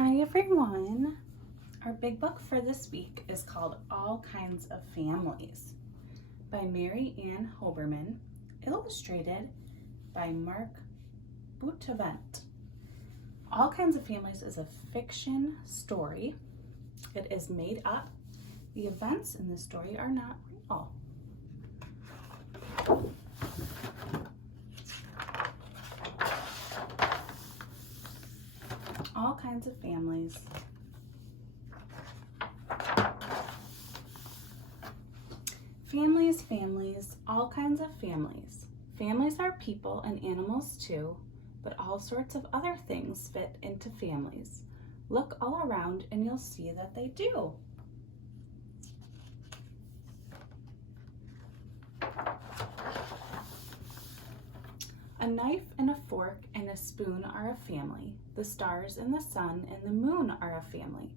Hi everyone! Our big book for this week is called All Kinds of Families by Mary Ann Hoberman, illustrated by Mark Boutavent. All Kinds of Families is a fiction story. It is made up. The events in the story are not real. All Kinds of Families. Families, families, all kinds of families. Families are people and animals too, but all sorts of other things fit into families. Look all around and you'll see that they do. A knife and a fork and a spoon are a family. The stars and the sun and the moon are a family.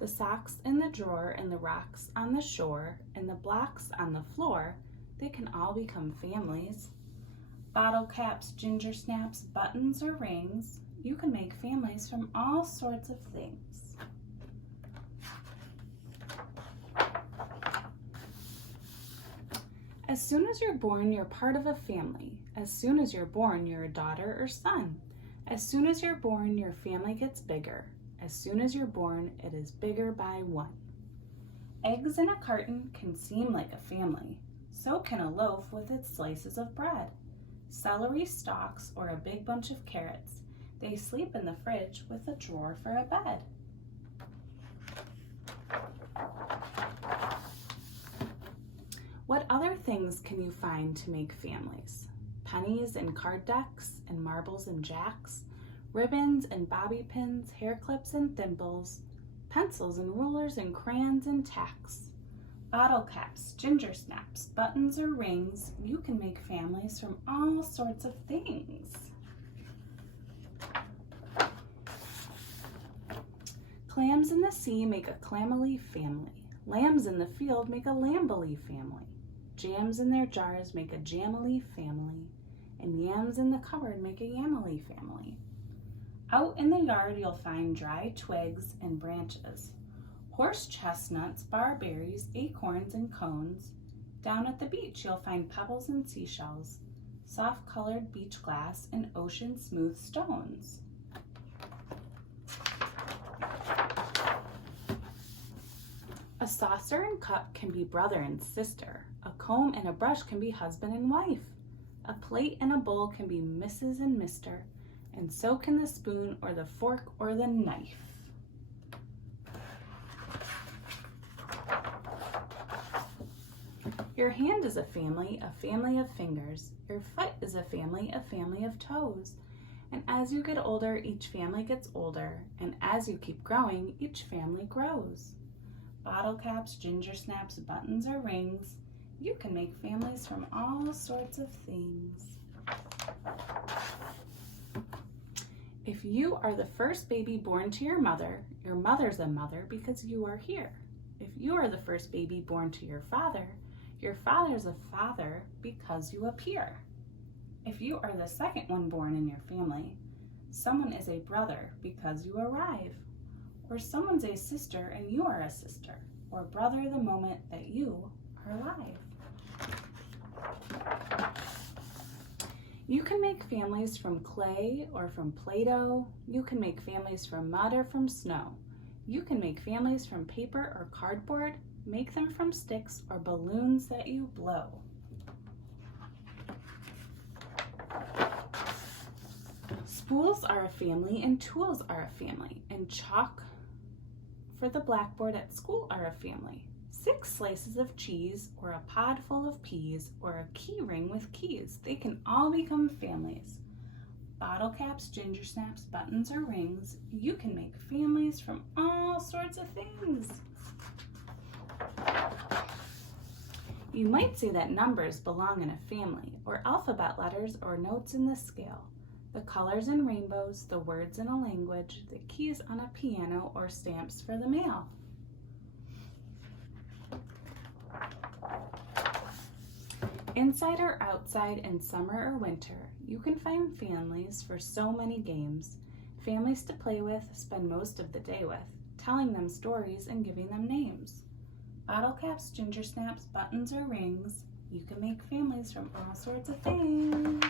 The socks in the drawer and the rocks on the shore and the blocks on the floor, they can all become families. Bottle caps, ginger snaps, buttons or rings, you can make families from all sorts of things. As soon as you're born, you're part of a family. As soon as you're born, you're a daughter or son. As soon as you're born, your family gets bigger. As soon as you're born, it is bigger by one. Eggs in a carton can seem like a family. So can a loaf with its slices of bread. Celery stalks or a big bunch of carrots. They sleep in the fridge with a drawer for a bed. What other things can you find to make families? Pennies and card decks and marbles and jacks, ribbons and bobby pins, hair clips and thimbles, pencils and rulers and crayons and tacks, bottle caps, ginger snaps, buttons or rings. You can make families from all sorts of things. Clams in the sea make a clammy family. Lambs in the field make a lambily family. Jams in their jars make a jamily family. And yams in the cupboard make a yamily family. Out in the yard you'll find dry twigs and branches, horse chestnuts, barberries, acorns, and cones. Down at the beach you'll find pebbles and seashells, soft-colored beach glass, and ocean-smooth stones. A saucer and cup can be brother and sister. A comb and a brush can be husband and wife. A plate and a bowl can be Mrs. and Mr., and so can the spoon or the fork or the knife. Your hand is a family of fingers. Your foot is a family of toes. And as you get older, each family gets older, and as you keep growing, each family grows. Bottle caps, ginger snaps, buttons, or rings, you can make families from all sorts of things. If you are the first baby born to your mother's a mother because you are here. If you are the first baby born to your father's a father because you appear. If you are the second one born in your family, someone is a brother because you arrive. Or someone's a sister and you are a sister, or brother the moment that you are alive. You can make families from clay or from Play-Doh. You can make families from mud or from snow. You can make families from paper or cardboard. Make them from sticks or balloons that you blow. Spools are a family and tools are a family, and chalk for the blackboard at school are a family. 6 slices of cheese or a pod full of peas or a key ring with keys, they can all become families. Bottle caps, ginger snaps, buttons, or rings, you can make families from all sorts of things. You might say that numbers belong in a family, or alphabet letters or notes in the scale. The colors in rainbows, the words in a language, the keys on a piano, or stamps for the mail. Inside or outside, in summer or winter, you can find families for so many games. Families to play with, spend most of the day with, telling them stories and giving them names. Bottle caps, ginger snaps, buttons, or rings. You can make families from all sorts of things.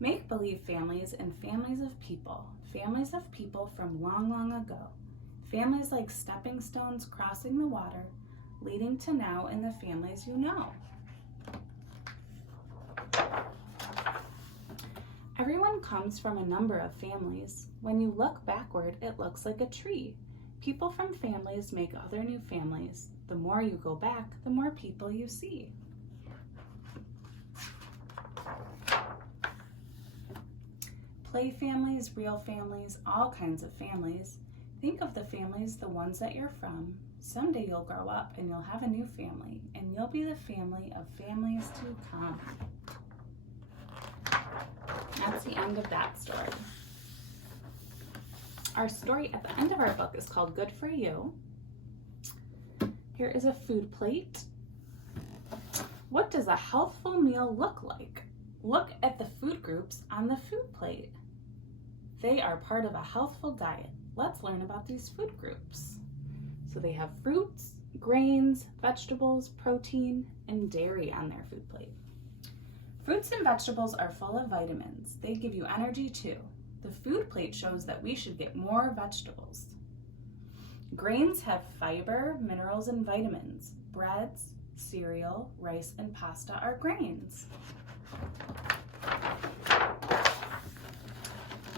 Make-believe families and families of people from long, long ago. Families like stepping stones crossing the water, leading to now in the families you know. Everyone comes from a number of families. When you look backward, it looks like a tree. People from families make other new families. The more you go back, the more people you see. Play families, real families, all kinds of families. Think of the families, the ones that you're from. Someday you'll grow up and you'll have a new family, and you'll be the family of families to come. That's the end of that story. Our story at the end of our book is called Good for You. Here is a food plate. What does a healthful meal look like? Look at the food groups on the food plate. They are part of a healthful diet. Let's learn about these food groups. So they have fruits, grains, vegetables, protein, and dairy on their food plate. Fruits and vegetables are full of vitamins. They give you energy too. The food plate shows that we should get more vegetables. Grains have fiber, minerals, and vitamins. Breads, cereal, rice, and pasta are grains.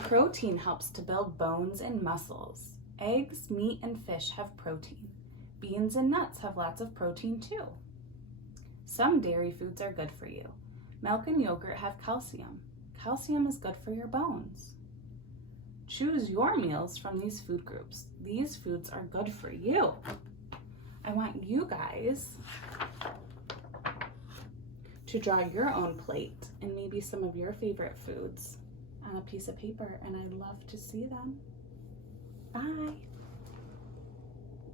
Protein helps to build bones and muscles. Eggs, meat, and fish have protein. Beans and nuts have lots of protein too. Some dairy foods are good for you. Milk and yogurt have calcium. Calcium is good for your bones. Choose your meals from these food groups. These foods are good for you. I want you guys to draw your own plate and maybe some of your favorite foods on a piece of paper, and I'd love to see them. Bye.